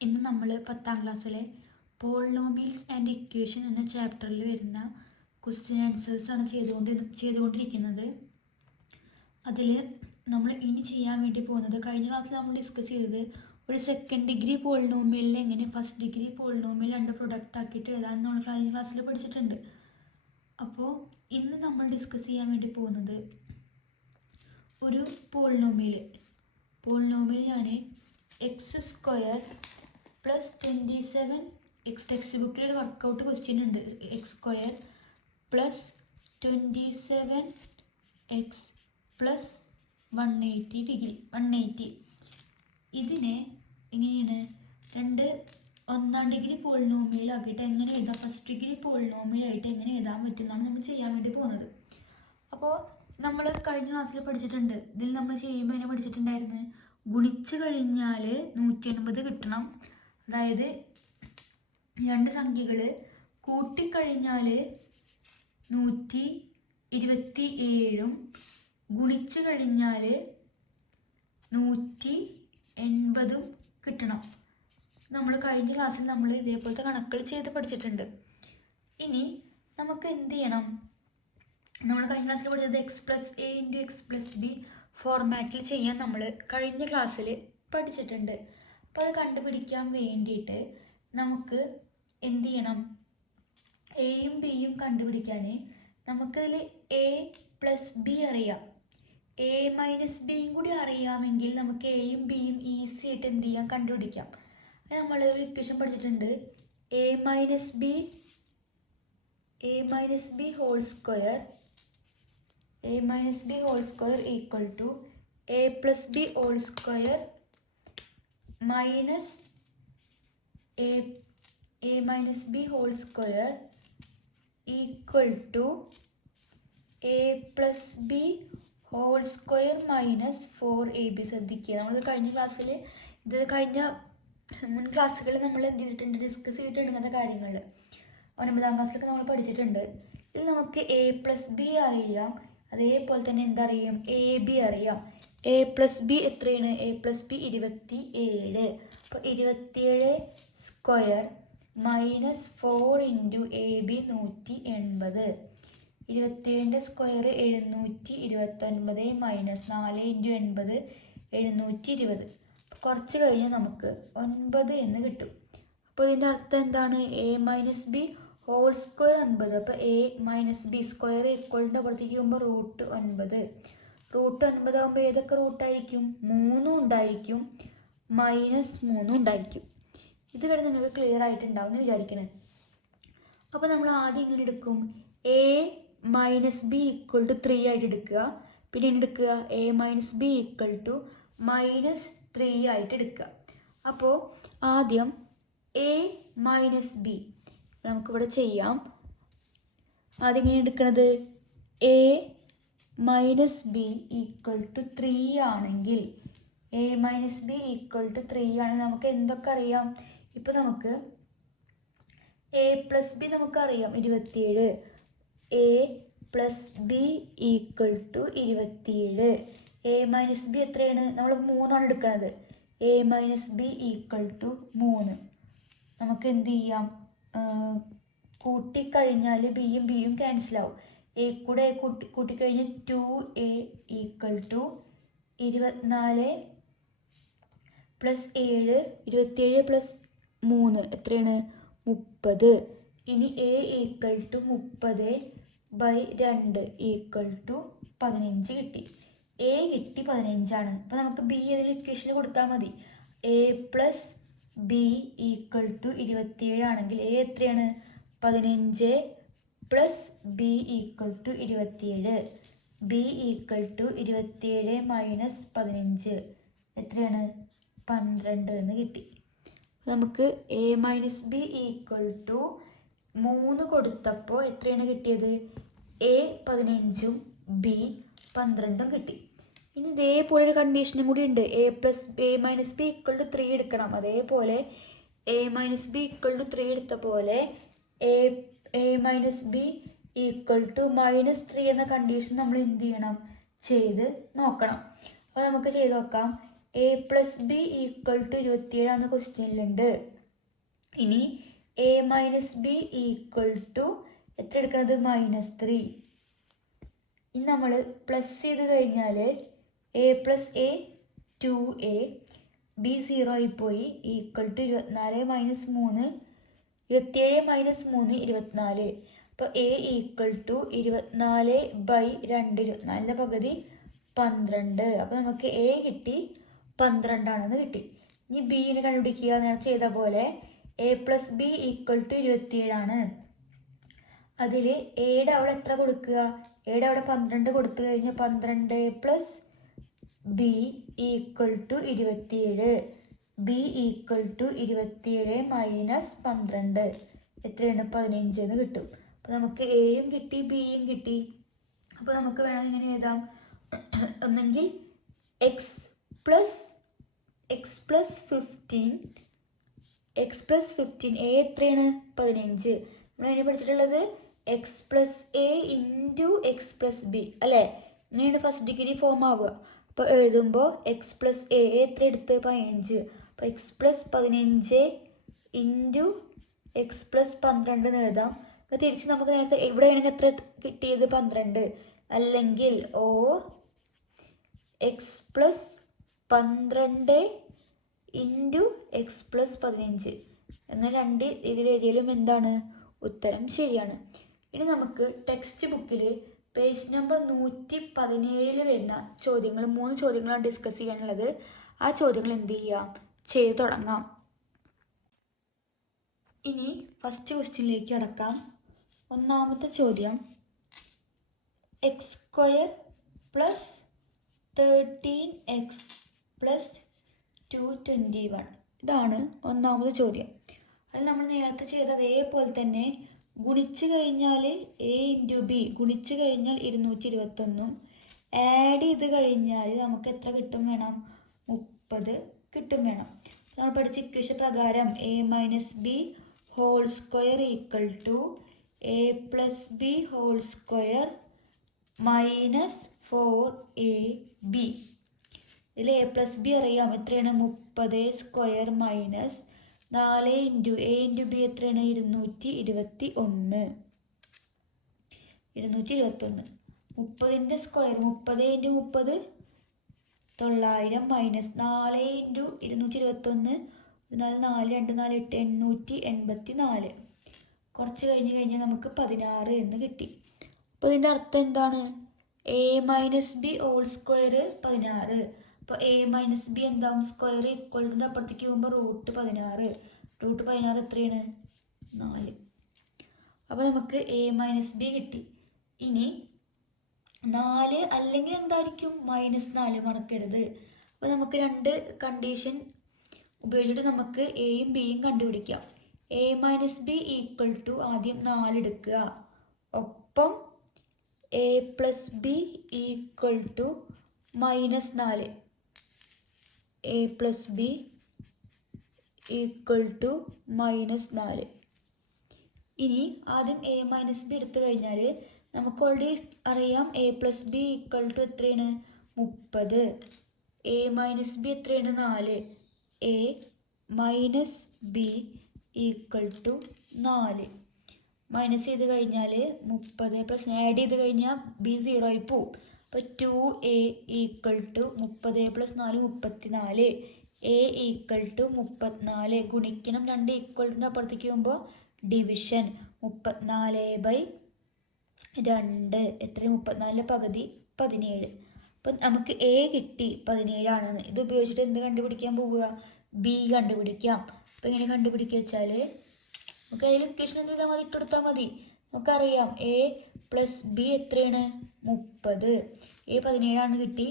ഇന്ന് നമ്മൾ 10ാം ക്ലാസ്സിലെ പോളിനോമിയൽസ് ആൻഡ് ഇക്വേഷൻ എന്ന ചാപ്റ്ററിൽ വരുന്ന ക്വസ്റ്റ്യൻ ആൻസേഴ്സാണ് ചെയ്തുകൊണ്ടിരിക്കുന്നത്. അതിൽ നമ്മൾ ഇനി ചെയ്യാൻ വേണ്ടി പോകുന്നത്, കഴിഞ്ഞ ക്ലാസ്സിൽ നമ്മൾ ഡിസ്കസ് ചെയ്തത് ഒരു സെക്കൻഡ് ഡിഗ്രി പോളിനോമിയലിനെ എങ്ങനെ ഫസ്റ്റ് ഡിഗ്രി പോളിനോമിയൽ രണ്ട് പ്രൊഡക്റ്റ് ആക്കിയിട്ട് എഴുതാൻ നമ്മൾ കഴിഞ്ഞ ക്ലാസ്സിൽ പഠിച്ചിട്ടുണ്ട്. അപ്പോൾ ഇന്ന് നമ്മൾ ഡിസ്കസ് ചെയ്യാൻ വേണ്ടി പോകുന്നത് ഒരു പോളിനോമിയൽ ഞാൻ x² പ്ലസ് 27 ടെക്സ്റ്റ് ബുക്കിൽ ഒരു വർക്കൗട്ട് ക്വസ്റ്റ്യൻ ഉണ്ട്. x² പ്ലസ് 27x പ്ലസ് 180 ഇതിനെ എങ്ങനെയാണ് ഒന്നാം ഡിഗ്രി പോളിനോമിയലാക്കിയിട്ട് എങ്ങനെ എഴുതാം, ഫസ്റ്റ് ഡിഗ്രി പോളിനോമിയലായിട്ട് എങ്ങനെ എഴുതാൻ പറ്റുന്നതാണ് നമ്മൾ ചെയ്യാൻ വേണ്ടി പോകുന്നത്. അപ്പോൾ നമ്മൾ കഴിഞ്ഞ ക്ലാസ്സിൽ പഠിച്ചിട്ടുണ്ട്. ഇതിൽ നമ്മൾ ചെയ്യുമ്പോൾ എന്നെ പഠിച്ചിട്ടുണ്ടായിരുന്നു, ഗുണിച്ച് കഴിഞ്ഞാൽ 180 കിട്ടണം. അതായത് രണ്ട് സംഖ്യകൾ കൂട്ടിക്കഴിഞ്ഞാൽ 127 ഗുണിച്ച് കഴിഞ്ഞാൽ 180 കിട്ടണം. നമ്മൾ കഴിഞ്ഞ ക്ലാസ്സിൽ നമ്മൾ ഇതേപോലത്തെ കണക്കുകൾ ചെയ്ത് പഠിച്ചിട്ടുണ്ട്. ഇനി നമുക്ക് എന്ത് ചെയ്യണം, നമ്മൾ കഴിഞ്ഞ ക്ലാസ്സിൽ പഠിച്ചത് x+a × x+b ഫോർമാറ്റിൽ ചെയ്യാൻ നമ്മൾ കഴിഞ്ഞ ക്ലാസ്സിൽ പഠിച്ചിട്ടുണ്ട്. അപ്പോൾ അത് കണ്ടുപിടിക്കാൻ വേണ്ടിയിട്ട് നമുക്ക് എന്ത് ചെയ്യണം, എയും ബിയും കണ്ടുപിടിക്കാൻ നമുക്കതിൽ a+b അറിയാം, a - ബിയും കൂടി അറിയാമെങ്കിൽ നമുക്ക് എയും ബിയും ഈസി ആയിട്ട് എന്ത് ചെയ്യാം, കണ്ടുപിടിക്കാം. നമ്മൾ ഒരു ഇക്വേഷൻ പഠിച്ചിട്ടുണ്ട്, a - b whole square equal to a+b whole square minus a - b whole square equal to a+b whole square minus 4ab. ശ്രദ്ധിക്കുക, നമ്മൾ കഴിഞ്ഞ മുൻ ക്ലാസ്സുകളിൽ നമ്മൾ എന്ത് ചെയ്തിട്ടുണ്ട്, ഡിസ്കസ് ചെയ്തിട്ടുണ്ട് ഇങ്ങനത്തെ കാര്യങ്ങൾ. 9ാം ക്ലാസ്സിലൊക്കെ നമ്മൾ പഠിച്ചിട്ടുണ്ട്. ഇതിൽ നമുക്ക് a+b അറിയാം, അതേപോലെ തന്നെ എന്തറിയാം, ab അറിയാം. a+b എത്രയാണ്, a+b 27. അപ്പോൾ 27 സ്ക്വയർ മൈനസ് 4 × ab 180. 27ൻ്റെ സ്ക്വയർ 729 മൈനസ് 4 × 80 720. കുറച്ച് കഴിഞ്ഞാൽ നമുക്ക് 9 എന്ന് കിട്ടും. അപ്പോൾ ഇതിൻ്റെ അർത്ഥം എന്താണ്, a - b ഹോൾ സ്ക്വയർ 9. അപ്പോൾ a - b സ്ക്വയർ ഈക്വലിൻ്റെ അപ്പുറത്തേക്ക് പോകുമ്പോൾ √9. √9 ആകുമ്പോൾ ഏതൊക്കെ റൂട്ടായിരിക്കും, 3 ഉണ്ടായിരിക്കും, -3 ഉണ്ടായിരിക്കും. ഇത് വരെ നിങ്ങൾക്ക് ക്ലിയർ ആയിട്ടുണ്ടാവും എന്ന് വിചാരിക്കണേ. അപ്പോൾ നമ്മൾ ആദ്യം ഇങ്ങനെ എടുക്കും, a - b ഈക്വൽ ടു 3 ആയിട്ട് എടുക്കുക. പിന്നെ ഇങ്ങനെ എടുക്കുക, a - b ഈക്വൽ ടു -3 ആയിട്ട് എടുക്കുക. അപ്പോൾ ആദ്യം a - b നമുക്കിവിടെ ചെയ്യാം. ആദ്യം ഇങ്ങനെ എടുക്കുന്നത്, a - b ഈക്വൽ ടു 3 ആണെങ്കിൽ, a - b ഈക്വൽ ടു 3 ആണെങ്കിൽ നമുക്ക് എന്തൊക്കെ അറിയാം. ഇപ്പോൾ നമുക്ക് a+b നമുക്കറിയാം 27. a+b equal to 27. a - b എത്രയാണ്, നമ്മൾ 3 ആണ് എടുക്കുന്നത്. a - b equal to 3. നമുക്ക് എന്ത് ചെയ്യാം, കൂട്ടിക്കഴിഞ്ഞാൽ ബിയും ബിയും ക്യാൻസലാവും. എ കൂടെ കൂട്ടിക്കഴിഞ്ഞാൽ 2a ഈക്വൽ ടു 24 + 7 27 + 3 എത്രയാണ്, 30. ഇനി a equal to 30/2 equal to 15 കിട്ടി. a കിട്ടി 15 ആണ്. അപ്പോൾ നമുക്ക് b അതിൽ ഇക്വേഷനിൽ കൊടുത്താൽ മതി. a+b ഈക്വൽ ടു 27 ആണെങ്കിൽ a എത്രയാണ്, 15 + b equal to 27. b equal to 27 minus 15 എത്രയാണ്, 12 എന്ന് കിട്ടി. നമുക്ക് a - b ഈക്വൽ ടു 3 കൊടുത്തപ്പോൾ എത്രയാണ് കിട്ടിയത്, a 15ഉം b 12ഉം കിട്ടി. ഇനി ഇതേപോലെ ഒരു കണ്ടീഷനും കൂടി ഉണ്ട്, a - b ഈക്വൽ ടു 3 എടുക്കണം. അതേപോലെ a - b ഈക്വൽ ടു 3 എടുത്ത പോലെ a - b ഈക്വൽ ടു -3 എന്ന കണ്ടീഷൻ നമ്മൾ എന്ത് ചെയ്യണം, ചെയ്ത് നോക്കണം. അപ്പോൾ നമുക്ക് ചെയ്ത് നോക്കാം. A plus B equal to 27 ക്വസ്റ്റ്യനിലുണ്ട്. ഇനി A minus B equal to എത്ര എടുക്കുന്നത്? -3. ഇനി നമ്മൾ പ്ലസ് ചെയ്ത് കഴിഞ്ഞാൽ A plus A 2a, B 0 ആയിപ്പോയി, ഈക്വൽ ടു 24 മൈനസ് 3, 27 മൈനസ് 3 24. അപ്പോൾ എ ഈക്വൽ ടു 24/2, 24 പകുതി 12. അപ്പോൾ നമുക്ക് എ കിട്ടി 12 ആണെന്ന് കിട്ടി. ഇനി ബിനെ കണ്ടുപിടിക്കുക. ഞാൻ ചെയ്ത പോലെ A plus B equal to 27 ആണ്. അതിൽ എയുടെ അവിടെ എത്ര കൊടുക്കുക? എയുടെ അവിടെ 12 കൊടുത്തു കഴിഞ്ഞാൽ 12 plus B equal to 27. B equal to 27 minus 12 എത്രയാണ്? 15 എന്ന് കിട്ടും. അപ്പോൾ നമുക്ക് എയും കിട്ടി ബിയും കിട്ടി. അപ്പോൾ നമുക്ക് വേണം ഇങ്ങനെ എഴുതാം. ഒന്നെങ്കിൽ എക്സ് പ്ലസ് 15 എ എത്രയാണ്? 15. നമ്മളതിനെ പഠിച്ചിട്ടുള്ളത് X plus A into X plus B അല്ലേ? ഇങ്ങനെയാണ് ഫസ്റ്റ് ഡിഗ്രി ഫോം ആവുക. അപ്പോൾ എഴുതുമ്പോൾ എക്സ് പ്ലസ് എ എത്ര എടുത്ത്? 15. അപ്പോൾ X plus 15 into X plus 12 എന്ന് എഴുതാം. അപ്പോൾ തിരിച്ച് നമുക്ക് നേരത്തെ എവിടെയാണെങ്കിൽ എത്ര കിട്ടിയത്? 12. അല്ലെങ്കിൽ or X plus 12 into X plus 15 എന്ന രണ്ട് ഇതിൽ എഴുതിയാലും എന്താണ്? ഉത്തരം ശരിയാണ്. ഇനി നമുക്ക് ടെക്സ്റ്റ് ബുക്കിൽ പേജ് നമ്പർ 117 വരുന്ന ചോദ്യങ്ങൾ, 3 ചോദ്യങ്ങളാണ് ഡിസ്കസ് ചെയ്യാനുള്ളത്. ആ ചോദ്യങ്ങൾ എന്ത് ചെയ്യാം? ചെയ്ത് തുടങ്ങാം. ഇനി ഫസ്റ്റ് ക്വസ്റ്റ്യനിലേക്ക് കടക്കാം. ഒന്നാമത്തെ ചോദ്യം, x² പ്ലസ് 13x പ്ലസ് 221. ഇതാണ് ഒന്നാമത്തെ ചോദ്യം. അത് നമ്മൾ നേരത്തെ ചെയ്ത അതേപോലെ തന്നെ ഗുണിച്ച് കഴിഞ്ഞാൽ എ ഇൻറ്റു ബി, ഗുണിച്ച് കഴിഞ്ഞാൽ 221, ആഡ് ചെയ്ത് കഴിഞ്ഞാൽ നമുക്ക് എത്ര കിട്ടും വേണം? 30 കിട്ടും വേണം. നമ്മൾ പഠിച്ച ഇക്വേഷൻ പ്രകാരം A minus B whole square equal to A plus B whole square minus 4ab. ഇതിൽ എ പ്ലസ് ബി അറിയാം എത്രയാണ്? 30 square minus 4 into A into B എത്രയാണ്? 221. 30ൻ്റെ സ്ക്വയർ 30 ഇൻറ്റു 30 900 മൈനസ് 4 ഇൻറ്റു 221 4 4 2 4 8 884. കുറച്ച് കഴിഞ്ഞാൽ നമുക്ക് 16 എന്ന് കിട്ടി. അപ്പോൾ ഇതിൻ്റെ അർത്ഥം എന്താണ്? A minus B whole square 16. അപ്പോൾ എ മൈനസ് ബി എന്താവും? സ്ക്വയർ ഈക്വലിൻ്റെ അപ്പുറത്തേക്ക് പോകുമ്പോൾ √16. √16 എത്രയാണ്? 4. അപ്പോൾ നമുക്ക് എ മൈനസ് ബി കിട്ടി. ഇനി 4 അല്ലെങ്കിൽ എന്തായിരിക്കും? -4 മറക്കരുത്. അപ്പോൾ നമുക്ക് രണ്ട് കണ്ടീഷൻ ഉപയോഗിച്ചിട്ട് നമുക്ക് എയും ബിയും കണ്ടുപിടിക്കാം. A minus B equal to ആദ്യം 4 എടുക്കുക, ഒപ്പം A plus B equal to -4. A plus B equal to -4. ഇനി ആദ്യം എ മൈനസ് ബി എടുത്തു കഴിഞ്ഞാൽ നമുക്ക് ഓൾറെഡി അറിയാം A plus B equal to എത്രയാണ്? 30. എ മൈനസ് ബി എത്രയാണ്? 4. A minus B equal to 4. Minus ചെയ്ത് കഴിഞ്ഞാൽ 30 പ്ലസ് ആഡ് ചെയ്ത് കഴിഞ്ഞാൽ ബി 0 ആയി പോവും. അപ്പോൾ 2a equal to 30 plus 4 34. A equal to 34. ഗുണിക്കണം 2 ഈക്വലിൻ്റെ അപ്പുറത്തേക്ക് പോകുമ്പോൾ ഡിവിഷൻ 34/2 എത്ര? 34 പകുതി 17. അപ്പം നമുക്ക് എ കിട്ടി 17 ആണെന്ന്. ഇത് ഉപയോഗിച്ചിട്ട് എന്ത് കണ്ടുപിടിക്കാൻ പോവുക? ബി കണ്ടുപിടിക്കാം. അപ്പം ഇങ്ങനെ കണ്ടുപിടിക്കുക വെച്ചാൽ നമുക്ക് അതിൽ ഇക്വേഷൻ എന്ത് ചെയ്താൽ മതി? ഇട്ടെടുത്താൽ മതി. നമുക്കറിയാം എ പ്ലസ് ബി എത്രയാണ്? 30. എ 17 ആണെന്ന് കിട്ടി.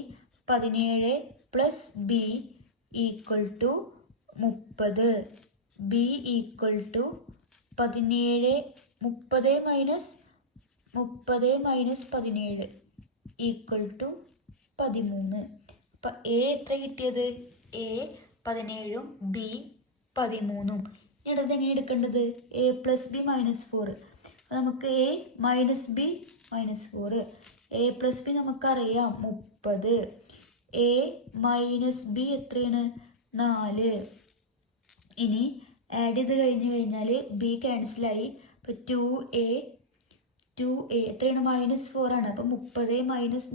17 plus B equal to 30. B equal to 17 30 minus 17 equal to 13. അപ്പം എ എത്ര കിട്ടിയത്? എ 17ഉം ബി 13ഉം. ഇനി അടുത്ത് എങ്ങനെ എടുക്കേണ്ടത്? A plus B -4. അപ്പം നമുക്ക് A minus B -4. A plus B നമുക്കറിയാം 30. എ മൈനസ് ബി എത്രയാണ് 4. ഇനി ആഡ് ചെയ്ത് കഴിഞ്ഞാൽ ബി ക്യാൻസലായി. അപ്പോൾ 2a എത്രയാണ് -4 ആണ്. അപ്പോൾ 30 -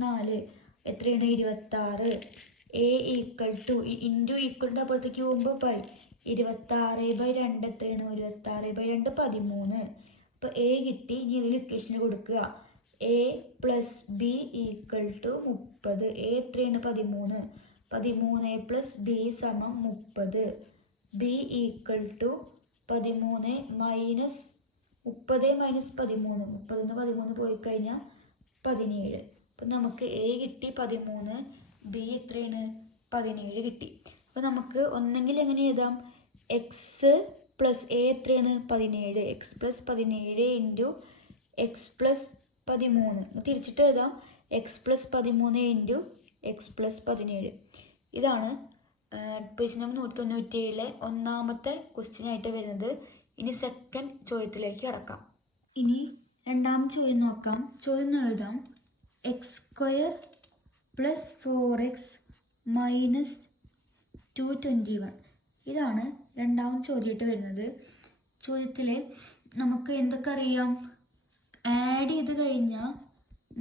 4 എത്രയാണ് 26. എ ഈക്വൽ ടു ഇൻറ്റു ഈക്വലിൻ്റെ അപ്പുറത്തേക്ക് പോകുമ്പോൾ 26/2 എത്രയാണ് 26/2 13. അപ്പോൾ എ കിട്ടി. ഇനി ഇതിൽ ഇക്വേഷനിൽ കൊടുക്കുക. a + b equal to 30. A എത്രയാണ് 13. 13 + b = 30. b equal to 13 - 30 - 13. 30 13 പോയി കഴിഞ്ഞാൽ 17. അപ്പം നമുക്ക് എ കിട്ടി 13, ബി എത്രയാണ് 17 കിട്ടി. അപ്പോൾ നമുക്ക് ഒന്നെങ്കിൽ എങ്ങനെ എഴുതാം, എക്സ് പ്ലസ് എ എത്രയാണ് 17. X plus 17 into X plus 13. തിരിച്ചിട്ട് എഴുതാം, X plus 13 into X plus 17. ഇതാണ് പേജ് നമ്പർ 197 ഒന്നാമത്തെ ക്വസ്റ്റ്യൻ ആയിട്ട് വരുന്നത്. ഇനി സെക്കൻഡ് ചോദ്യത്തിലേക്ക് കടക്കാം. ഇനി രണ്ടാമത്തെ ചോദ്യം നോക്കാം. ചോദ്യം എഴുതാം. x² + 4x - 221. ഇതാണ് രണ്ടാമത്തെ ചോദ്യമായിട്ട് വരുന്നത്. ചോദ്യത്തിൽ നമുക്ക് എന്തൊക്കെ അറിയാം, ആഡ് ചെയ്ത് കഴിഞ്ഞാൽ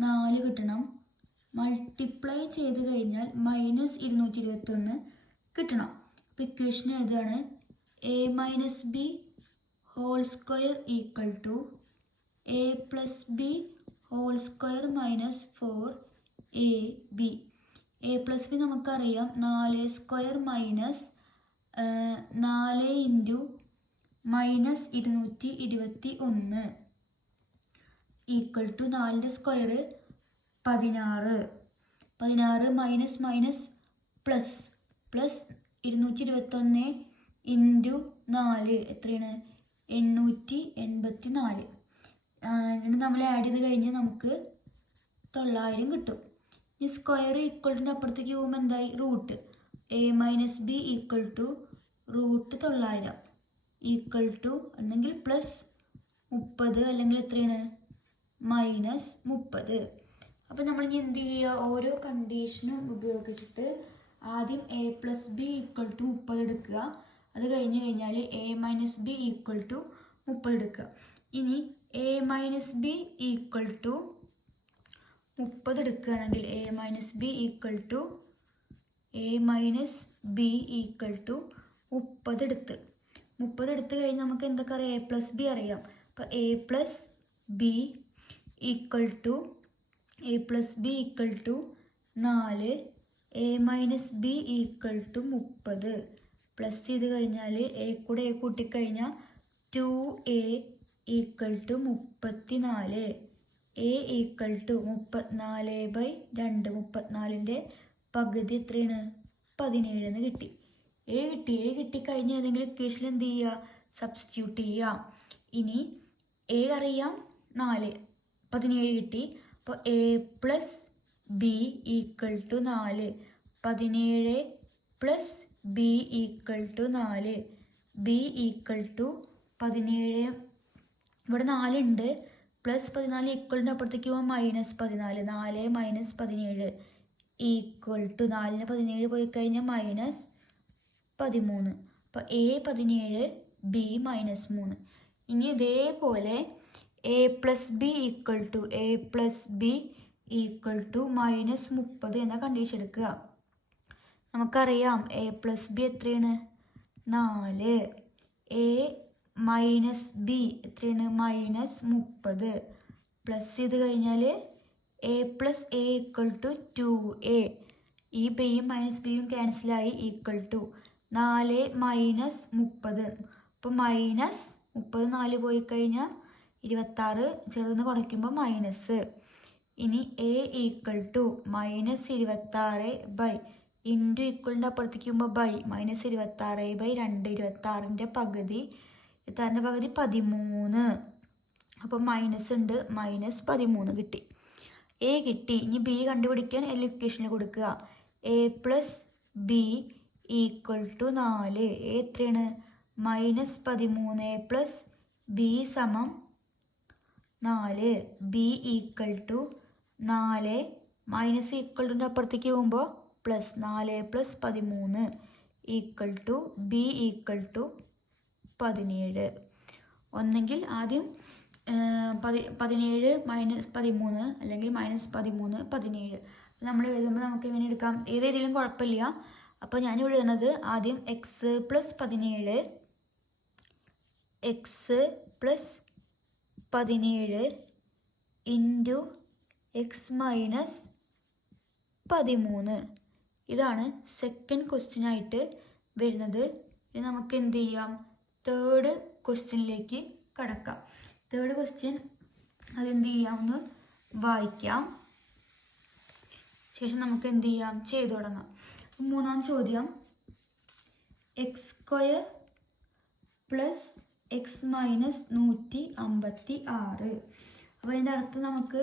4 കിട്ടണം, മൾട്ടിപ്ലൈ ചെയ്ത് കഴിഞ്ഞാൽ -221 കിട്ടണം. അപ്പോൾ ഇക്വേഷൻ എഴുതുകയാണ്. a - b² equal to a + b² - 4ab. a + b നമുക്കറിയാം 4² - 4 ഇൻറ്റു -221 ഈക്വൽ ടു 4ൻ്റെ സ്ക്വയർ 16. 16 പ്ലസ് 221 ഇൻറ്റു 4 എത്രയാണ് 884. നമ്മൾ ആഡ് ചെയ്ത് കഴിഞ്ഞാൽ നമുക്ക് 900 കിട്ടും. ഈ സ്ക്വയർ ഈക്വലിൻ്റെ അപ്പുറത്തേക്ക് പോകുമ്പോൾ എന്തായി, root. a - b equal to √900 equal to അല്ലെങ്കിൽ +30 അല്ലെങ്കിൽ എത്രയാണ് -30. അപ്പോൾ നമ്മൾ ഇനി എന്ത് ചെയ്യുക, ഓരോ കണ്ടീഷനും ഉപയോഗിച്ചിട്ട് ആദ്യം a + b ഈക്വൽ ടു 30 എടുക്കുക. അത് കഴിഞ്ഞ് കഴിഞ്ഞാൽ a - b ഈക്വൽ ടു 30 എടുക്കുക. ഇനി a - b ഈക്വൽ ടു 30 എടുക്കുകയാണെങ്കിൽ a - b ഈക്വൽ ടു 30 എടുത്ത് കഴിഞ്ഞ് നമുക്ക് എന്തൊക്കെ അറിയാം, a + b അറിയാം. അപ്പോൾ a + b equal to 4, a - b equal to 30 plus ചെയ്ത് കഴിഞ്ഞാൽ a കൂടെ a കൂട്ടിക്കഴിഞ്ഞാൽ 2a equal to 34. a equal to 34/2. 34ൻ്റെ പകുതി എത്രയാണ് 17 കിട്ടി. a കിട്ടിക്കഴിഞ്ഞാൽ ഏതെങ്കിലും ഇക്വേഷനിൽ എന്ത് ചെയ്യുക, സബ്സ്റ്റിറ്റ്യൂട്ട് ചെയ്യുക. ഇനി a അറിയാം 4, 17 കിട്ടി. അപ്പോൾ a + b equal to 4. 17 + b equal to 4. b equal to 17, ഇവിടെ 4 ഉണ്ട്, +14 ഈക്വലിൻ്റെ അപ്പുറത്തേക്ക് പോകുമ്പോൾ -14. 4 - 17 ഈക്വൽ ടു 4ന് 17 പോയി കഴിഞ്ഞാൽ -13. അപ്പോൾ a 17, b -3. ഇനി ഇതേപോലെ a + b ഈക്വൽ ടു -30 എന്ന കണ്ടീഷൻ എടുക്കുക. നമുക്കറിയാം a + b എത്രയാണ് 4. a - b എത്രയാണ് -30 പ്ലസ് ചെയ്ത് കഴിഞ്ഞാൽ a + a equal to 2a. ഈ ബിയും -bയും ക്യാൻസലായി ഈക്വൽ ടു 4 - 30. അപ്പോൾ -30 4 പോയി കഴിഞ്ഞാൽ 26, ചെറുതെന്ന് കുറയ്ക്കുമ്പോൾ മൈനസ്. ഇനി a ഈക്വൽ ടു -26 ഇൻറ്റു ഈക്വലിൻ്റെ അപ്പുറത്തേക്ക് പോകുമ്പോൾ -26/2. 26ൻ്റെ പകുതി 13. അപ്പോൾ മൈനസ് ഉണ്ട്, -13 കിട്ടി. a കിട്ടി. ഇനി b കണ്ടുപിടിക്കാൻ ഇക്വേഷനിൽ കൊടുക്കുക. a + b equal to 4. a എത്രയാണ് -13 plus b = 4. b equal to 4 minus ഈക്വലിൻ്റെ അപ്പുറത്തേക്ക് പോകുമ്പോൾ plus 4 + 13 equal to B equal to 17. ഒന്നെങ്കിൽ ആദ്യം 17 - 13 അല്ലെങ്കിൽ -13 17 നമ്മൾ എഴുതുമ്പോൾ നമുക്ക് എങ്ങനെ എടുക്കാം, ഏത് രീതിയിലും കുഴപ്പമില്ല. അപ്പോൾ ഞാൻ എഴുതുന്നത് ആദ്യം x + 17 ഇൻറ്റു x - 13. ഇതാണ് സെക്കൻഡ് ക്വസ്റ്റ്യനായിട്ട് വരുന്നത്. ഇനി നമുക്ക് എന്ത് ചെയ്യാം, തേർഡ് ക്വസ്റ്റ്യനിലേക്ക് കടക്കാം. തേർഡ് ക്വസ്റ്റ്യൻ അതെന്ത് ചെയ്യാമെന്ന് വായിക്കാം, ശേഷം നമുക്ക് എന്ത് ചെയ്യാം, ചെയ്തു തുടങ്ങാം. മൂന്നാം ചോദ്യം x² + x - 156. അപ്പോൾ അതിൻ്റെ അർത്ഥം നമുക്ക്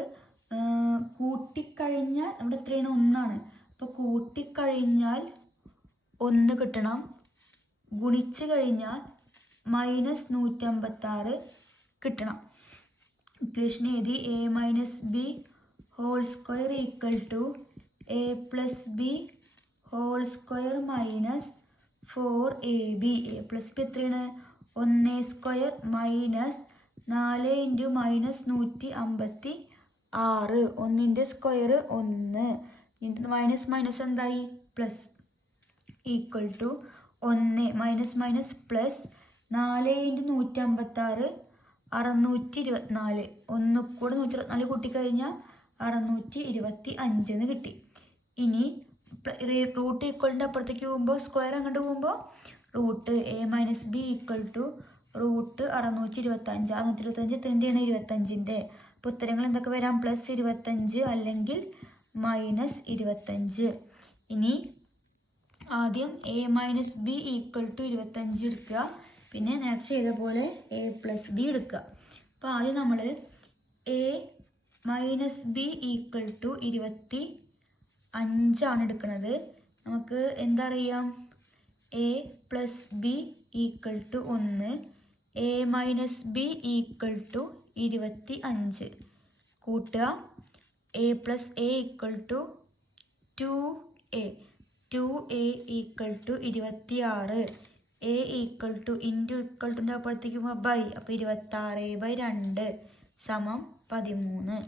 കൂട്ടിക്കഴിഞ്ഞാൽ നമ്മുടെ എത്രയാണ്, 1 ആണ്. അപ്പോൾ കൂട്ടിക്കഴിഞ്ഞാൽ 1 കിട്ടണം, ഗുണിച്ച് കഴിഞ്ഞാൽ -156 കിട്ടണം. ഇക്വേഷൻ എഴുതി a - b² = a + b² - 4ab. a + b എത്രയാണ്, 1² - 4 × -156. 1ൻ്റെ സ്ക്വയർ 1, മൈനസ് മൈനസ് എന്തായി, plus, equal to 1 minus plus 4 × 156 624. 1 കൂടെ 124 കൂട്ടിക്കഴിഞ്ഞാൽ 625 എന്ന് കിട്ടി. ഇനി റൂട്ട് ഈക്വലിൻ്റെ അപ്പുറത്തേക്ക് പോകുമ്പോൾ, സ്ക്വയർ അങ്ങോട്ട് പോകുമ്പോൾ root a - b equal to root 625. 625 എത്രയാണ്, 25ൻ്റെ. അപ്പോൾ ഉത്തരങ്ങൾ എന്തൊക്കെ വരാം, +25 അല്ലെങ്കിൽ -25. ഇനി ആദ്യം a - b ഈക്വൽ ടു 25 എടുക്കുക, പിന്നെ നേരത്തെ ചെയ്ത പോലെ a + b എടുക്കുക. അപ്പോൾ ആദ്യം നമ്മൾ a - b ഈക്വൽ ടു 25 എടുക്കുന്നത്. നമുക്ക് എന്താ അറിയാം, a + b equal to 1, a - b equal to 25 കൂട്ടുക. a + a equal to 2a, 2a equal to 26. a equal to into equal ടുൻ്റെ അപ്പുറത്തേക്ക് ബൈ, അപ്പോൾ 26/2 = 13.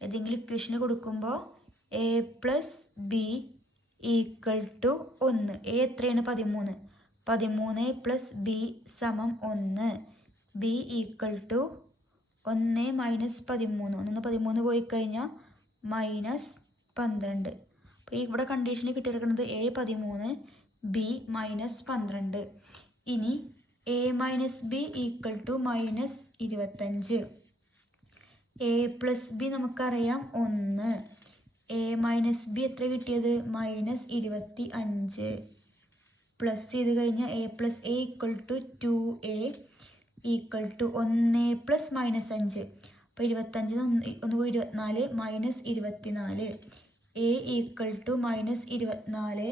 ഏതെങ്കിലും ഇക്വേഷന് കൊടുക്കുമ്പോൾ a + b equal to 1. a എത്രയാണ്, 13. 13 + b = 1. b equal to 1 - 13. 1 13 പോയി കഴിഞ്ഞാൽ -12. അപ്പോൾ ഇവിടെ കണ്ടീഷനിൽ കിട്ടിയിരിക്കുന്നത് a 13 b -12. ഇനി a - b equal to -25. a + b നമുക്കറിയാം 1. a - b എത്ര കിട്ടിയത്, -25. പ്ലസ് ചെയ്ത് കഴിഞ്ഞാൽ a + a equal to 2a equal to 1 + -5. അപ്പോൾ 25 1 പോയി 24 -24. a equal to -24/2.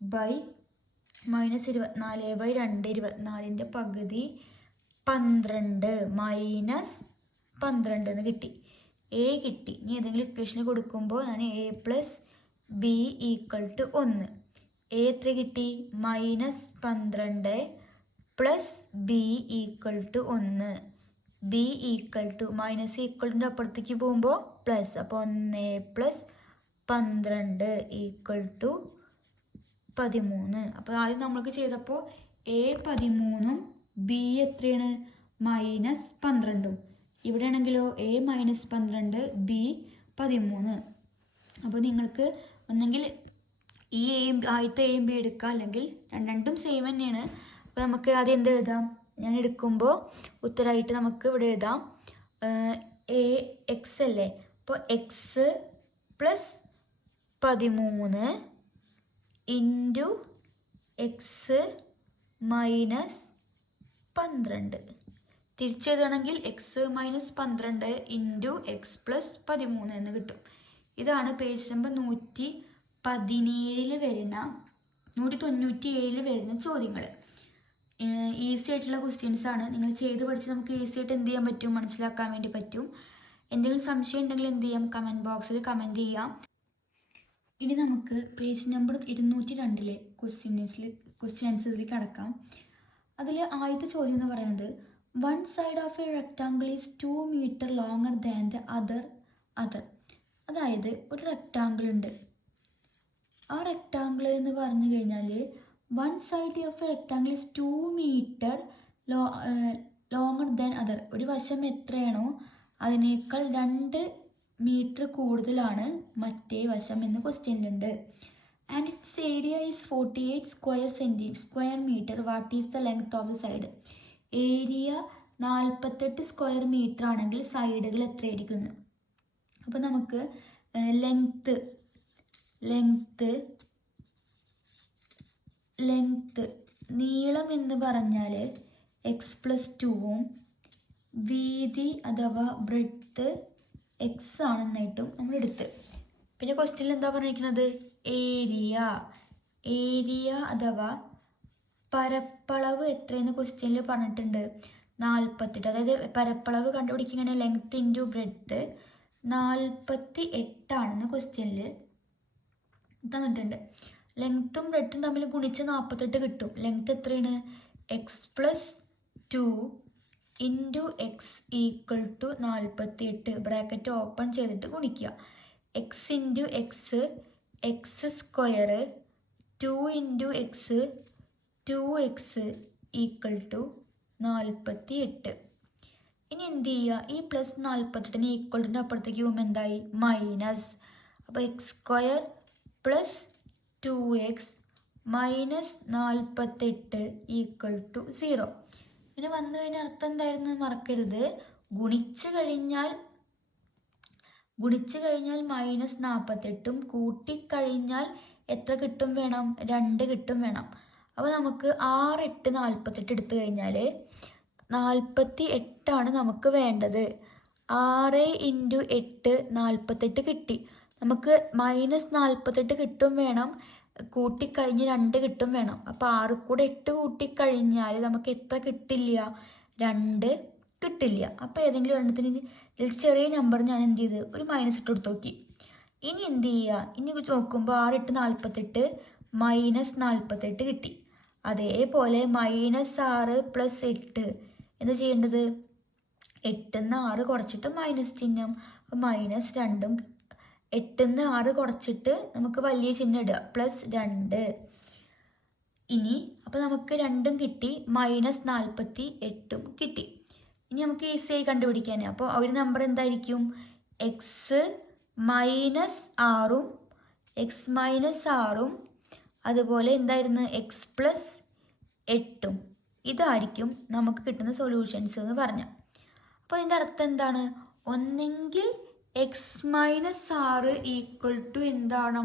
24/2 പകുതി 12 -12 എന്ന് കിട്ടി. a കിട്ടി. ഇനി ഏതെങ്കിലും ഇക്വേഷന് കൊടുക്കുമ്പോൾ ഞാൻ a + b equal to 1. a എത്ര കിട്ടി, -12 plus b equal to 1. b equal ടു മൈനസ് ഈക്വലിൻ്റെ അപ്പുറത്തേക്ക് പോകുമ്പോൾ പ്ലസ്, അപ്പോൾ 1 + 12 ഈക്വൽ ടു 13. അപ്പോൾ ആദ്യം നമ്മൾക്ക് ചെയ്തപ്പോൾ a 13 b എത്രയാണ്, -12. ഇവിടെ ആണെങ്കിലോ a -12 b 13. അപ്പോൾ നിങ്ങൾക്ക് ഒന്നെങ്കിൽ ഈ ആദ്യത്തെ a b എടുക്കാം, അല്ലെങ്കിൽ രണ്ടും സെയിം തന്നെയാണ്. അപ്പോൾ നമുക്ക് ആദ്യം എന്ത് എഴുതാം, ഞാൻ എടുക്കുമ്പോൾ ഉത്തരമായിട്ട് നമുക്ക് ഇവിടെ എഴുതാം x അല്ലേ. അപ്പോൾ x + 13 into x - 12. തിരിച്ചെഴുതുകയാണെങ്കിൽ x - 12 into x + 13 എന്ന് കിട്ടും. ഇതാണ് പേജ് നമ്പർ 117 വരുന്ന 197 വരുന്ന ചോദ്യങ്ങൾ. ഈസി ആയിട്ടുള്ള ക്വസ്റ്റ്യൻസ് ആണ്. നിങ്ങൾ ചെയ്ത് പഠിച്ച് നമുക്ക് ഈസി ആയിട്ട് എന്ത് ചെയ്യാൻ പറ്റും, മനസ്സിലാക്കാൻ വേണ്ടി പറ്റും. എന്തെങ്കിലും സംശയം ഉണ്ടെങ്കിൽ എന്ത് ചെയ്യാം, കമൻറ്റ് ബോക്സിൽ കമൻറ്റ് ചെയ്യാം. ഇനി നമുക്ക് പേജ് നമ്പർ 202 ക്വസ്റ്റ്യൻ ആൻസേഴ്സിലേക്ക് കടക്കാം. അതിൽ ആദ്യത്തെ ചോദ്യം എന്ന് പറയുന്നത് one side of a rectangle is 2 metre longer than the other. അതായത് ഒരു റെക്ടാങ്കിൾ ഉണ്ട്. ആ റെക്ടാങ്കിൾ എന്ന് പറഞ്ഞു കഴിഞ്ഞാൽ one side of a rectangle is 2 metre longer than the. Other വശം എത്രയാണോ അതിനേക്കാൾ 2 മീറ്റർ കൂടുതലാണ് മറ്റേ വശം എന്ന് ക്വസ്റ്റ്യനിലുണ്ട്. And its area is 48 square metre. What is the length of the side? Area 48 square metre ആണെങ്കിൽ സൈഡുകൾ എത്രയായിരിക്കും? അപ്പോൾ നമുക്ക് ലെങ്ത് നീളം എന്ന് പറഞ്ഞാൽ x+2ഉം വീതി അഥവാ ബ്രെഡ്ത്ത് എക്സ് ആണെന്നായിട്ടും നമ്മൾ എടുത്ത്. പിന്നെ ക്വസ്റ്റ്യനിൽ എന്താ പറഞ്ഞിരിക്കുന്നത്? ഏരിയ അഥവാ പരപ്പളവ് എത്രയെന്ന് ക്വസ്റ്റ്യനിൽ പറഞ്ഞിട്ടുണ്ട്? 48. അതായത് പരപ്പളവ് കണ്ടുപിടിക്കുന്ന ലെങ്ത് ഇൻറ്റു ബ്രെഡ്ത്ത് 48 ആണെന്ന് ക്വസ്റ്റ്യനിൽ തന്നിട്ടുണ്ട്. ലെങ്ത്തും ബ്രെഡ്ത്തും തമ്മിൽ ഗുണിച്ച് 48 കിട്ടും. ലെങ്ത് എത്രയാണ്? x+2 into x equal to 48. Bracket open ചെയ്തിട്ട് ഗുണിക്കുക. X into x square 2 into x 2x equal to 48. ഇനി എന്ത് ചെയ്യുക? ഈ +48 ഈക്വൽറ്റിൻ്റെ അപ്പുറത്തേക്ക് പോകുമ്പോൾ എന്തായി? മൈനസ്. അപ്പോൾ x² + 2x minus 48 equal to 0. പിന്നെ വന്നു കഴിഞ്ഞാൽ അർത്ഥം എന്തായിരുന്നു മറക്കരുത്. ഗുണിച്ച് കഴിഞ്ഞാൽ -48ഉം കൂട്ടിക്കഴിഞ്ഞാൽ എത്ര കിട്ടും വേണം? 2 കിട്ടും വേണം. അപ്പോൾ നമുക്ക് 6, 8, 48 എടുത്തു കഴിഞ്ഞാൽ 48 ആണ് നമുക്ക് വേണ്ടത്. 6 ഇൻറ്റു 8 48 കിട്ടി. നമുക്ക് -48 കിട്ടും വേണം, കൂട്ടിക്കഴിഞ്ഞ് 2 കിട്ടും വേണം. അപ്പോൾ 6 കൂടെ 8 കൂട്ടിക്കഴിഞ്ഞാൽ നമുക്ക് എത്ര കിട്ടില്ല? 2 കിട്ടില്ല. അപ്പോൾ ഏതെങ്കിലും ഒരെണ്ണത്തിന് ഇതിൽ ചെറിയ നമ്പർ ഞാൻ എന്ത് ചെയ്ത് ഒരു മൈനസ് ഇട്ട് കൊടുത്ത് നോക്കി. ഇനി എന്ത് ചെയ്യുക? ഇനി നോക്കുമ്പോൾ 6, 8, 48 -48 കിട്ടി. അതേപോലെ -6 + 8 എന്താ ചെയ്യേണ്ടത്? 8ന്ന് 6 കുറച്ചിട്ട് മൈനസ് ചിഹ്നം, -2ഉം 8ന്ന് 6 കുറച്ചിട്ട് നമുക്ക് വലിയ ചിഹ്നം ഇടുക +2. ഇനി അപ്പോൾ നമുക്ക് 2ഉം കിട്ടി, -48ഉം കിട്ടി. ഇനി നമുക്ക് ഈസിയായി കണ്ടുപിടിക്കാൻ. അപ്പോൾ ഒരു നമ്പർ എന്തായിരിക്കും? x -6ഉം അതുപോലെ എന്തായിരുന്നു? x+8ഉം. ഇതായിരിക്കും നമുക്ക് കിട്ടുന്ന സൊല്യൂഷൻസ് എന്ന് പറഞ്ഞാൽ. അപ്പോൾ അതിൻ്റെ അർത്ഥം എന്താണ്? ഒന്നെങ്കിൽ x-6 ഈക്വൽ ടു എന്താണ്?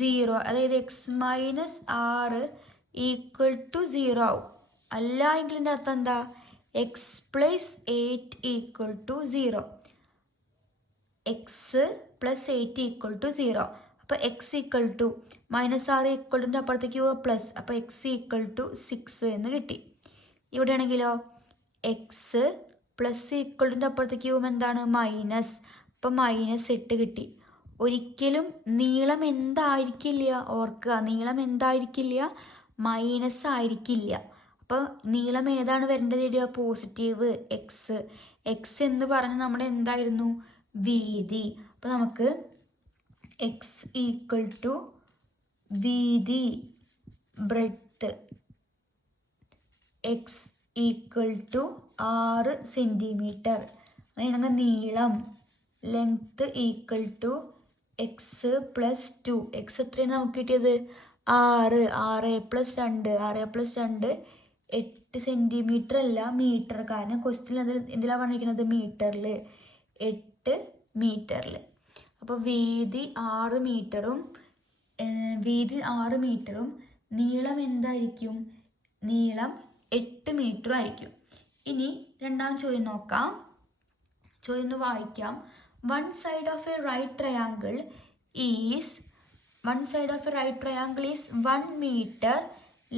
0. അതായത് x-6 ഈക്വൽ ടു 0 ആവും. അല്ല എങ്കിൽ എൻ്റെ അർത്ഥം എന്താ? x+8 equal to 0. x+8 equal to 0. അപ്പോൾ x ഈക്വൽ ടു -6 ഈക്വൽറ്റിൻ്റെ അപ്പുറത്തേക്ക് പോവുക പ്ലസ്. അപ്പോൾ x ഈക്വൽ ടു 6 എന്ന് കിട്ടി. ഇവിടെ ആണെങ്കിലോ x പ്ലസ് ഈക്വൽറ്റിൻ്റെ അപ്പുറത്തേക്ക് പോകുമ്പോൾ എന്താണ്? മൈനസ്. അപ്പോൾ -8 കിട്ടി. ഒരിക്കലും നീളം എന്തായിരിക്കില്ല? ഓർക്കുക, നീളം എന്തായിരിക്കില്ല? മൈനസ് ആയിരിക്കില്ല. അപ്പോൾ നീളം ഏതാണ് വരേണ്ടത്? പോസിറ്റീവ് x എന്ന് പറഞ്ഞ് നമ്മുടെ എന്തായിരുന്നു? വീതി. അപ്പോൾ നമുക്ക് x ഈക്വൽ ടു വീതി breadth x equal to 6 centimetre. അങ്ങനെയാണെങ്കിൽ നീളം length equal to x+2. x എത്രയാണ് നമുക്ക് കിട്ടിയത്? 6 + 2 8 സെൻറ്റിമീറ്റർ അല്ല മീറ്റർ. കാരണം ക്വസ്റ്റ്യൻ എന്തിലാണ് പറഞ്ഞിരിക്കുന്നത്? മീറ്ററിൽ. 8 മീറ്ററിൽ. അപ്പോൾ വീതി 6 മീറ്ററും നീളം എന്തായിരിക്കും? നീളം 8 മീറ്ററും ആയിരിക്കും. ഇനി രണ്ടാം ചോദ്യം നോക്കാം. ചോദ്യം ഒന്ന് വായിക്കാം. One side of a right triangle is 1 meter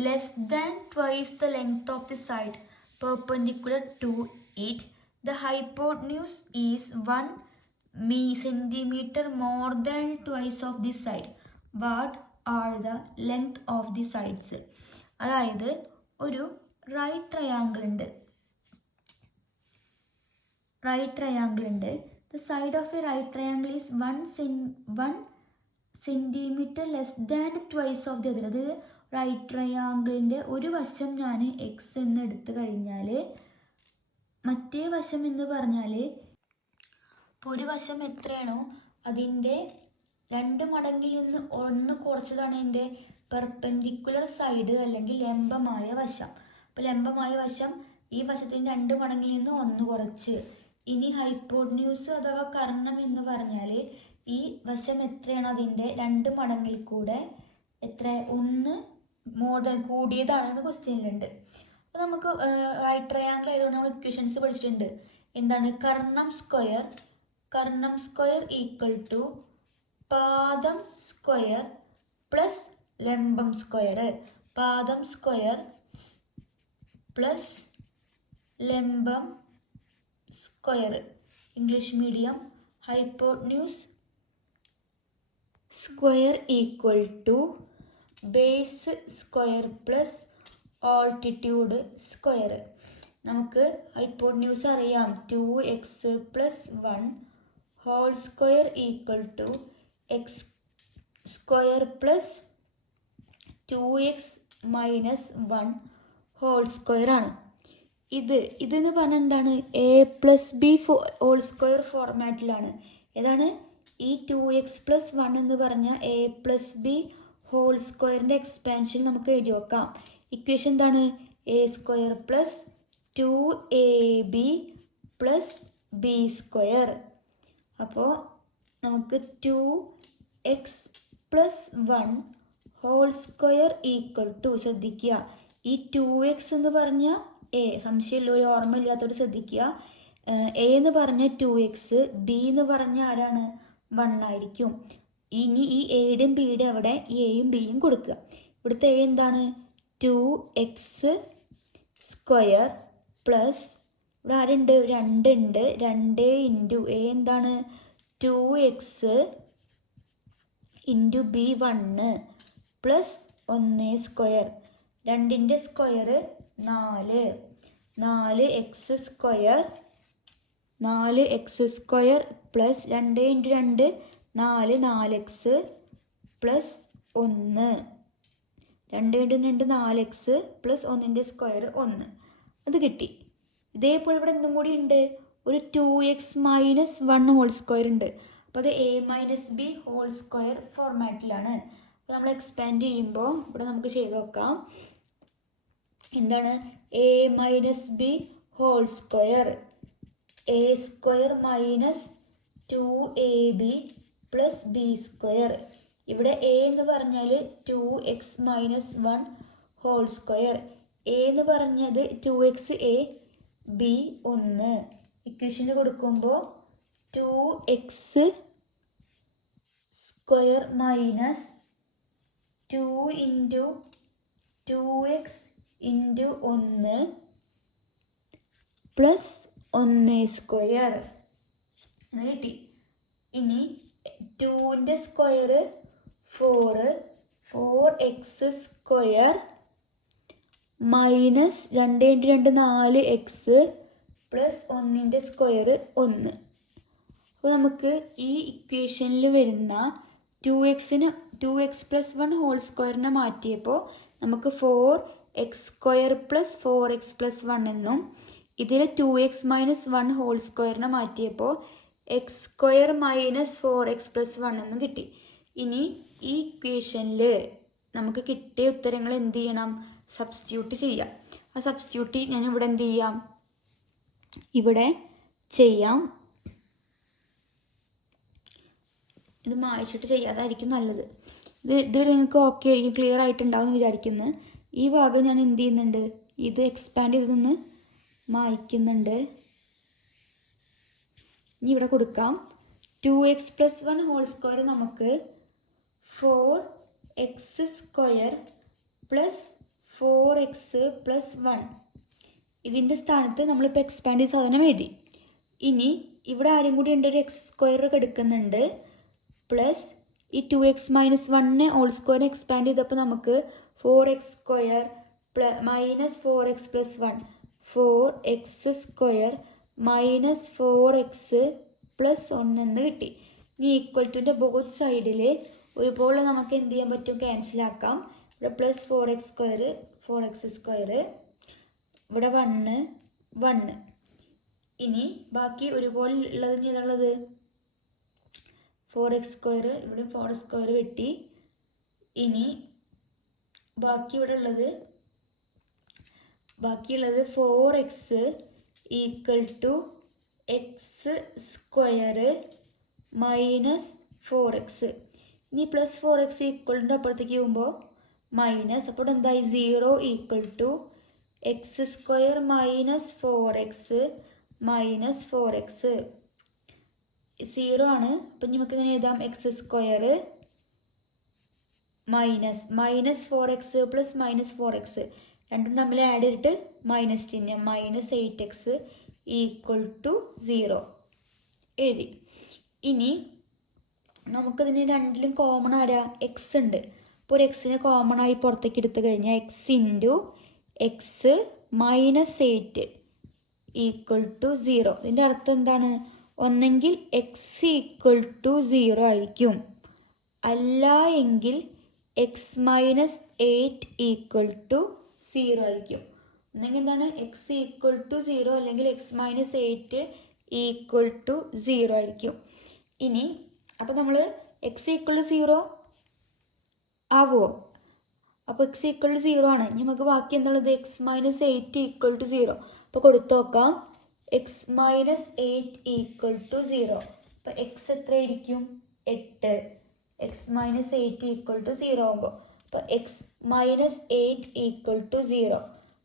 less than twice the length of the side perpendicular to it. The hypotenuse is 1 centimeter more than twice of this side. What are the length of the sides. അതായത് ഒരു right triangle ഉണ്ട്. The side of a right triangle is 1 centimetre less than twice of the other. അത് right ട്രയാങ്കിളിൻ്റെ ഒരു വശം ഞാൻ X എന്ന് എടുത്തു കഴിഞ്ഞാൽ മറ്റേ വശം എന്ന് പറഞ്ഞാൽ ഇപ്പോൾ ഒരു വശം എത്രയാണോ അതിൻ്റെ 2 മടങ്ങിൽ നിന്ന് 1 കുറച്ചതാണ് എൻ്റെ പെർപെൻഡിക്കുലർ സൈഡ് അല്ലെങ്കിൽ ലംബമായ വശം. അപ്പോൾ ലംബമായ വശം ഈ വശത്തിൻ്റെ 2 മടങ്ങിൽ നിന്ന് 1 കുറച്ച്. ഇനി ഹൈപ്പോട്ന്യൂസ് അഥവാ കർണം എന്ന് പറഞ്ഞാൽ ഈ വശം എത്രയാണ് അതിൻ്റെ 2 മടങ്ങിൽ കൂടെ എത്ര 1 മോഡൽ കൂടിയതാണെന്ന് ക്വസ്റ്റ്യനിലുണ്ട്. അപ്പോൾ നമുക്ക് റൈറ്റ് ട്രയാങ്കിൾ ആയതുകൊണ്ട് നമ്മൾ ഇക്വേഷൻസ് പഠിച്ചിട്ടുണ്ട്. എന്താണ് കർണം സ്ക്വയർ ഈക്വൽ ടു പാദം സ്ക്വയർ പ്ലസ് ലംബം സ്ക്വയർ. പാദം സ്ക്വയർ പ്ലസ് ലംബം square. English medium. Hypotenuse square equal to base square plus altitude square. നമുക്ക് ഹൈപ്പോട്ന്യൂസ് അറിയാം 2x + 1 whole square equal to x square plus 2x - 1 whole square ആണ്. ഇതെന്ന് പറഞ്ഞാൽ എന്താണ് a+b ഹോൾ സ്ക്വയർ ഫോർമാറ്റിലാണ്. ഏതാണ് ഈ 2x + 1 എന്ന് പറഞ്ഞാൽ a+b ഹോൾ സ്ക്വയറിൻ്റെ എക്സ്പാൻഷൻ നമുക്ക് എഴുതി വെക്കാം. ഇക്വേഷൻ എന്താണ് a² + 2ab + b². അപ്പോൾ നമുക്ക് 2x + 1 whole square equal to, ശ്രദ്ധിക്കുക ഈ 2x എന്ന് പറഞ്ഞാൽ a, സംശയമില്ല, ഒരു ഓർമ്മ ഇല്ലാത്തവർ ശ്രദ്ധിക്കുക. a എന്ന് പറഞ്ഞാൽ 2x, b എന്ന് പറഞ്ഞാൽ ആരാണ് 1 ആയിരിക്കും. ഇനി ഈ എയുടെയും ബിയുടെ അവിടെ ഈ എയും ബിയും കൊടുക്കുക. ഇവിടുത്തെ a എന്താണ് 2x² പ്ലസ് ഇവിടെ ആരുണ്ട് 2 ഉണ്ട്, 2 ഇൻറ്റു a എന്താണ് 2x ഇൻറ്റു b 1 പ്ലസ് 1² 2ൻ്റെ square 4x² plus 2 into 2 4x plus 1 2 into 2 4x plus 1ൻ്റെ സ്ക്വയർ 1. അത് കിട്ടി. ഇതേപോലെ ഇവിടെ എന്തും കൂടി ഉണ്ട്, ഒരു 2x - 1 ഹോൾ സ്ക്വയർ ഉണ്ട്. അപ്പോൾ അത് a - b ഹോൾ സ്ക്വയർ ഫോർമാറ്റിലാണ്. അപ്പോൾ നമ്മൾ എക്സ്പാൻഡ് ചെയ്യുമ്പോൾ ഇവിടെ നമുക്ക് ചെയ്ത് നോക്കാം. എന്താണ് a - b whole square a² - 2ab + b². ഇവിടെ a എന്ന് പറഞ്ഞാൽ 2x - 1 ഹോൾ സ്ക്വയർ. a എന്ന് പറഞ്ഞത് 2x a b 1. ഇക്വേഷനിൽ കൊടുക്കുമ്പോൾ 2x² - 2 into 2x into 1 plus 1² എന്ന് കിട്ടി. ഇനി 2ൻ്റെ square 4x² minus 2 into 2 4x plus 1ൻ്റെ സ്ക്വയർ 1. അപ്പോൾ നമുക്ക് ഈ ഇക്വേഷനിൽ വരുന്ന 2x + 1 ഹോൾ സ്ക്വയറിനെ മാറ്റിയപ്പോൾ നമുക്ക് 4x² പ്ലസ് 4x + 1 എന്നും ഇതിൽ 2x - 1 ഹോൾ സ്ക്വയറിനെ മാറ്റിയപ്പോൾ x² - 4x + 1 എന്നും കിട്ടി. ഇനി ഈ ഇക്വേഷനിൽ നമുക്ക് കിട്ടിയ ഉത്തരങ്ങൾ എന്ത് ചെയ്യണം, സബ്സ്റ്റിറ്റ്യൂട്ട് ചെയ്യാം. ആ സബ്സ്റ്റിറ്റ്യൂട്ട് ഞാൻ ഇവിടെ എന്ത് ചെയ്യാം, ഇവിടെ ചെയ്യാം. ഇത് മായ്ച്ചിട്ട് ചെയ്യാതായിരിക്കും നല്ലത്. ഇതുവരെ നിങ്ങൾക്ക് ഓക്കെ ആയിരിക്കും, ക്ലിയർ ആയിട്ടുണ്ടാവും എന്ന് വിചാരിക്കുന്നു. ഈ ഭാഗം ഞാൻ എന്ത് ചെയ്യുന്നുണ്ട്, ഇത് എക്സ്പാൻഡ് ചെയ്തൊന്ന് മായ്ക്കുന്നുണ്ട്. ഇനി ഇവിടെ കൊടുക്കാം 2x + 1 ഹോൾ സ്ക്വയർ നമുക്ക് 4x² പ്ലസ് 4x + 1. ഇതിൻ്റെ സ്ഥാനത്ത് നമ്മളിപ്പോൾ എക്സ്പാൻഡ് ചെയ്ത സാധനം എഴുതി. ഇനി ഇവിടെ ആരും കൂടി ഉണ്ട്, ഒരു x² എടുക്കുന്നുണ്ട് പ്ലസ് ഈ 2x-1 ഹോൾ സ്ക്വയർ എക്സ്പാൻഡ് ചെയ്തപ്പോൾ നമുക്ക് 4x² minus 4x plus 1 4x² minus 4x plus 1 എന്ന് കിട്ടി. ഇനി ഈക്വൽ ടുൻ്റെ ബോത്ത് സൈഡിൽ ഒരുപോലെ നമുക്ക് എന്ത് ചെയ്യാൻ പറ്റും, ക്യാൻസലാക്കാം. ഇവിടെ പ്ലസ് 4x², 4x², ഇവിടെ 1 1. ഇനി ബാക്കി ഒരുപോലെ ഉള്ളത് ഏതാണുള്ളത്, 4x², ഇവിടെ 4x² വെട്ടി. ഇനി ബാക്കിയുള്ളത് 4x equal to x² minus 4x. ഇനി പ്ലസ് 4x ഈക്വലിൻ്റെ അപ്പുറത്തേക്ക് പോകുമ്പോൾ മൈനസ്, അപ്പോൾ എന്തായി 0 equal to x² minus 4x minus 4x 0 ആണ്. അപ്പം നമുക്ക് ഇങ്ങനെ എഴുതാം, x² minus 4x plus minus 4x രണ്ടും തമ്മിൽ ആഡ് ചെയ്തിട്ട് മൈനസ് ചിഹ്നം മൈനസ് 8x ഈക്വൽ ടു 0 എഴുതി. ഇനി നമുക്കതിന് രണ്ടിലും കോമൺ ആരാ, എക്സ് ഉണ്ട്. അപ്പോൾ ഒരു എക്സിനെ കോമൺ ആയി പുറത്തേക്ക് എടുത്തു കഴിഞ്ഞാൽ x into x minus 8 equal to 0. ഇതിൻ്റെ അർത്ഥം എന്താണ്, ഒന്നെങ്കിൽ എക്സ് ഈക്വൽ ടു 0 ആയിരിക്കും, അല്ല എങ്കിൽ എക്സ് മൈനസ് 8 ഈക്വൽ ടു 0 ആയിരിക്കും. ഒന്നെങ്കിൽ എന്താണ്, എക്സ് ഈക്വൽ ടു 0 അല്ലെങ്കിൽ എക്സ് മൈനസ് 8 ഈക്വൽ ടു 0 ആയിരിക്കും. ഇനി അപ്പോൾ നമ്മൾ എക്സ് ഈക്വൽ ടു 0 ആവുമോ, അപ്പോൾ എക്സ് ഈക്വൽ ടു 0 ആണ്. ഇനി നമുക്ക് ബാക്കി എന്നുള്ളത് എക്സ് മൈനസ് 8 ഈക്വൽ ടു 0. അപ്പോൾ കൊടുത്തു നോക്കാം, എക്സ് മൈനസ് 8 ഈക്വൽ ടു 0. അപ്പോൾ എക്സ് എത്രയായിരിക്കും, 8. എക്സ് മൈനസ് 8 ഈക്വൽ ടു 0 ആകുമ്പോൾ അപ്പോൾ എക്സ് മൈനസ് 8 ഈക്വൽ ടു 0.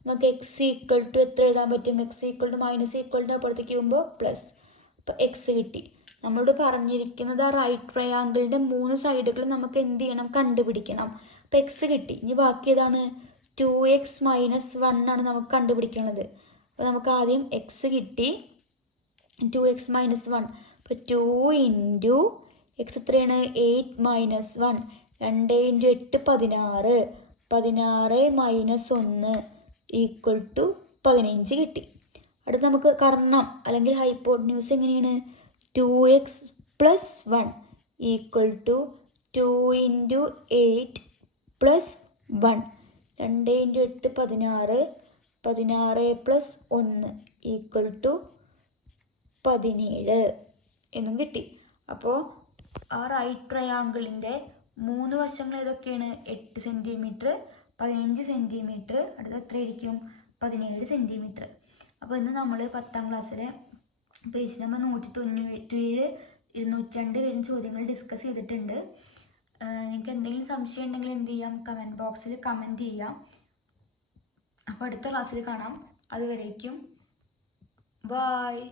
നമുക്ക് എക്സ് ഈക്വൽ ടു എത്ര എഴുതാൻ പറ്റും, എക്സ് ഈക്വൽ ടു മൈനസ് ഈക്വലിൻ്റെ അപ്പുറത്തേക്ക് പോകുമ്പോൾ പ്ലസ്. അപ്പോൾ എക്സ് കിട്ടി. നമ്മളോട് പറഞ്ഞിരിക്കുന്നത് ആ റൈറ്റ് ട്രയാങ്കിളിൻ്റെ 3 സൈഡുകൾ നമുക്ക് എന്ത് ചെയ്യണം, കണ്ടുപിടിക്കണം. അപ്പോൾ എക്സ് കിട്ടി. ഇനി ബാക്കി ഏതാണ്, 2x മൈനസ് 1 ആണ് നമുക്ക് കണ്ടുപിടിക്കുന്നത്. അപ്പോൾ നമുക്ക് ആദ്യം എക്സ് കിട്ടി, 2x മൈനസ് 1. അപ്പോൾ 2 ഇൻറ്റു എക്സ് എത്രയാണ്, 8 minus 1, 2 into 8 16, 16 minus 1 equal to 15 കിട്ടി. അടുത്ത് നമുക്ക് കർണം അല്ലെങ്കിൽ ഹൈപ്പോട്ന്യൂസ് എങ്ങനെയാണ്, 2x plus 1 equal to 2 into 8 plus 1, 2 into 8 16, 16 plus 1 equal to 17 എന്നും കിട്ടി. അപ്പോൾ ആ റൈറ്റ് ട്രയാങ്കിളിൻ്റെ 3 വശങ്ങൾ ഏതൊക്കെയാണ്, 8 സെൻറ്റിമീറ്റർ, 15 സെൻറ്റിമീറ്റർ, അടുത്ത എത്രയായിരിക്കും, 17 സെൻറ്റിമീറ്റർ. അപ്പോൾ ഇന്ന് നമ്മൾ 10ാം ക്ലാസ്സിലെ പേജ് നമ്പർ 197, 202 വരും ചോദ്യങ്ങൾ ഡിസ്കസ് ചെയ്തിട്ടുണ്ട്. നിങ്ങൾക്ക് എന്തെങ്കിലും സംശയം ഉണ്ടെങ്കിൽ എന്ത് ചെയ്യാം, കമൻറ്റ് ബോക്സിൽ കമൻറ്റ് ചെയ്യാം. അപ്പോൾ അടുത്ത ക്ലാസ്സിൽ കാണാം. അതുവരേക്കും ബായ്.